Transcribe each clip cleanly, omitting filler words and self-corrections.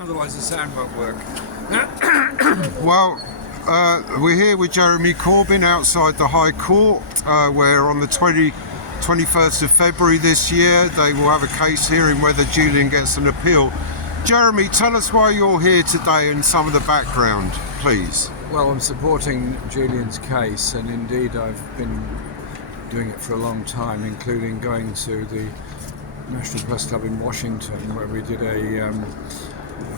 Otherwise the sound won't work. Well, we're here with Jeremy Corbyn outside the High Court, where on the 21st of February this year they will have a case hearing whether Julian gets an appeal. Jeremy, tell us why you're here today and some of the background, please. Well, I'm supporting Julian's case, and indeed I've been doing it for a long time, including going to the National Press Club in Washington, where we did a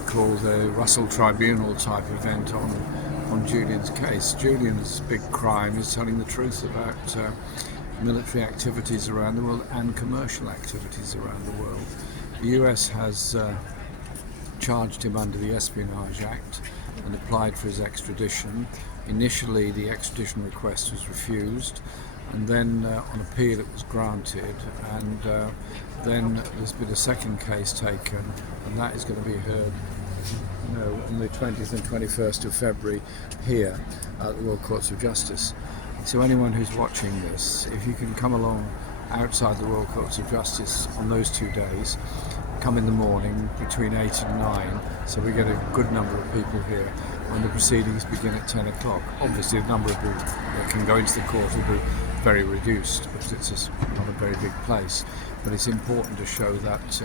called a Russell Tribunal type event on Julian's case. Julian's big crime is telling the truth about military activities around the world and commercial activities around the world. The US has charged him under the Espionage Act and applied for his extradition. Initially the extradition request was refused, and then on appeal it was granted, and then there's been a second case taken, and that is going to be heard on the 20th and 21st of February here at the World Courts of Justice. So anyone who's watching this, if you can come along outside the World Courts of Justice on those 2 days, come in the morning between 8 and 9, so we get a good number of people here when the proceedings begin at 10 o'clock. Obviously the number of people that can go into the court will be very reduced because it's just not a very big place, but it's important to show that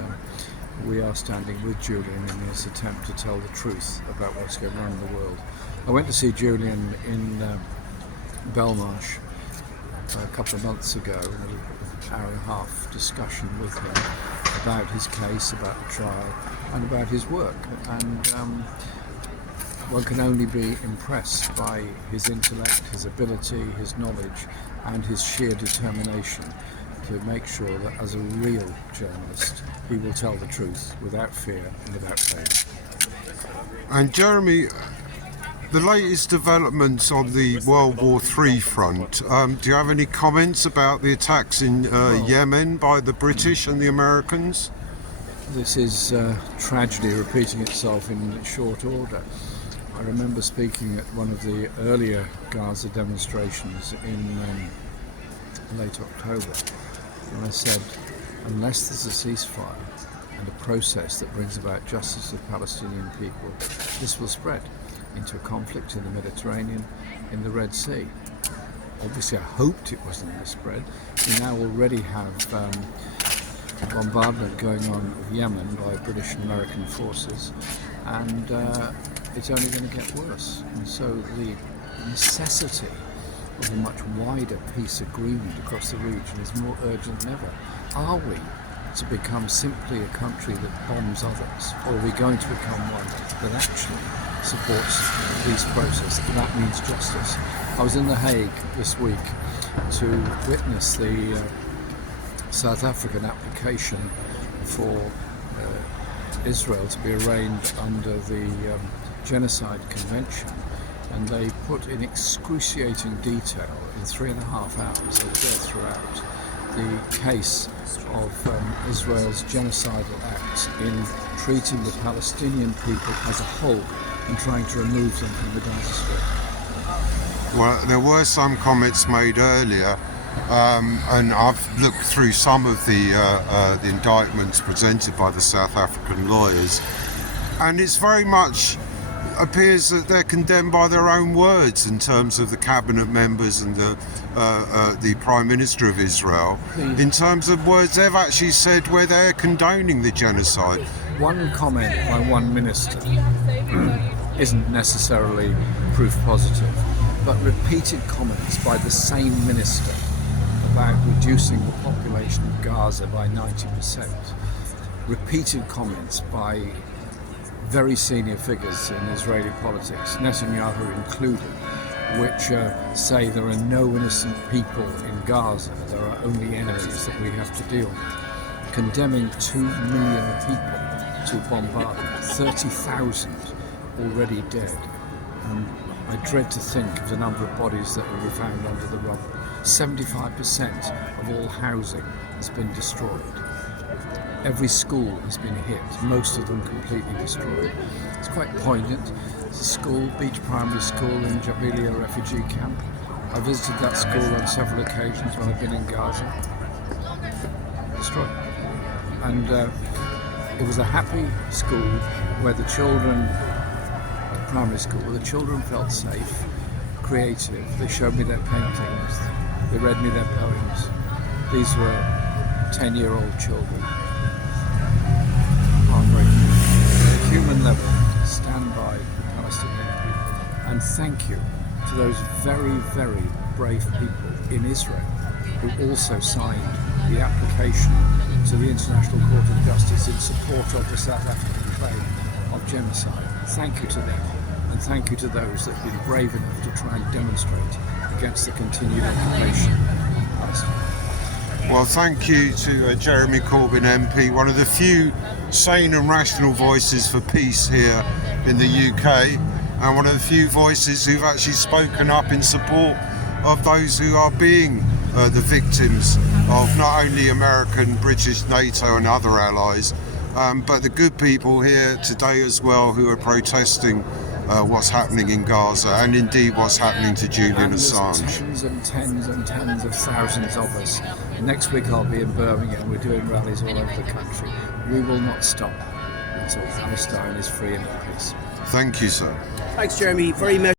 we are standing with Julian in his attempt to tell the truth about what's going on in the world. I went to see Julian in Belmarsh a couple of months ago, and an hour and a half discussion with him about his case, about the trial, and about his work. And one can only be impressed by his intellect, his ability, his knowledge, and his sheer determination to make sure that as a real journalist he will tell the truth without fear and without fail. And Jeremy, the latest developments on the World War III front, do you have any comments about the attacks in Yemen by the British and the Americans? This is tragedy repeating itself in short order. I remember speaking at one of the earlier Gaza demonstrations in late October, and I said, unless there's a ceasefire and a process that brings about justice to the Palestinian people, this will spread into a conflict in the Mediterranean, in the Red Sea. Obviously I hoped it wasn't going to spread. We now already have bombardment going on of Yemen by British and American forces, and it's only going to get worse. And so the necessity of a much wider peace agreement across the region is more urgent than ever. Are we to become simply a country that bombs others, or are we going to become one that actually supports the peace process? That means justice. I was in The Hague this week to witness the South African application for Israel to be arraigned under the Genocide Convention, and they put in excruciating detail in 3.5 hours, they go throughout the case of Israel's genocidal acts in treating the Palestinian people as a whole and trying to remove them from the Gaza Strip. Well, there were some comments made earlier, and I've looked through some of the indictments presented by the South African lawyers, and it's very much appears that they're condemned by their own words in terms of the cabinet members and the Prime Minister of Israel, in terms of words they've actually said where they're condoning the genocide. One comment by one minister isn't necessarily proof positive, but repeated comments by the same minister about reducing the population of Gaza by 90%, repeated comments by very senior figures in Israeli politics, Netanyahu included, which say there are no innocent people in Gaza, there are only enemies that we have to deal with, condemning 2 million people to bombardment, 30,000 already dead. And I dread to think of the number of bodies that will be found under the rubble. 75% of all housing has been destroyed. Every school has been hit, most of them completely destroyed. It's quite poignant. It's a school, Beach Primary School in Jabalia refugee camp. I visited that school on several occasions when I've been in Gaza. Destroyed. And It was a happy school where the children, primary school, where the children felt safe, creative. They showed me their paintings. They read me their poems. These were 10-year-old children. Heartbreaking. At a human level, stand by the Palestinian people. And thank you to those very, very brave people in Israel who also signed the application to the International Court of Justice in support of the South African claim of genocide. Thank you to them, and thank you to those that have been brave enough to try and demonstrate against the continued occupation of Palestine. Well, thank you to Jeremy Corbyn MP, one of the few sane and rational voices for peace here in the UK, and one of the few voices who've actually spoken up in support of those who are being the victims of not only American, British, NATO and other allies, but the good people here today as well who are protesting what's happening in Gaza and indeed what's happening to Julian Assange. Tens and tens and tens of thousands of us. Next week I'll be in Birmingham. We're doing rallies all over the country. We will not stop until Palestine is free and at peace. Thank you, sir. Thanks, Jeremy. Very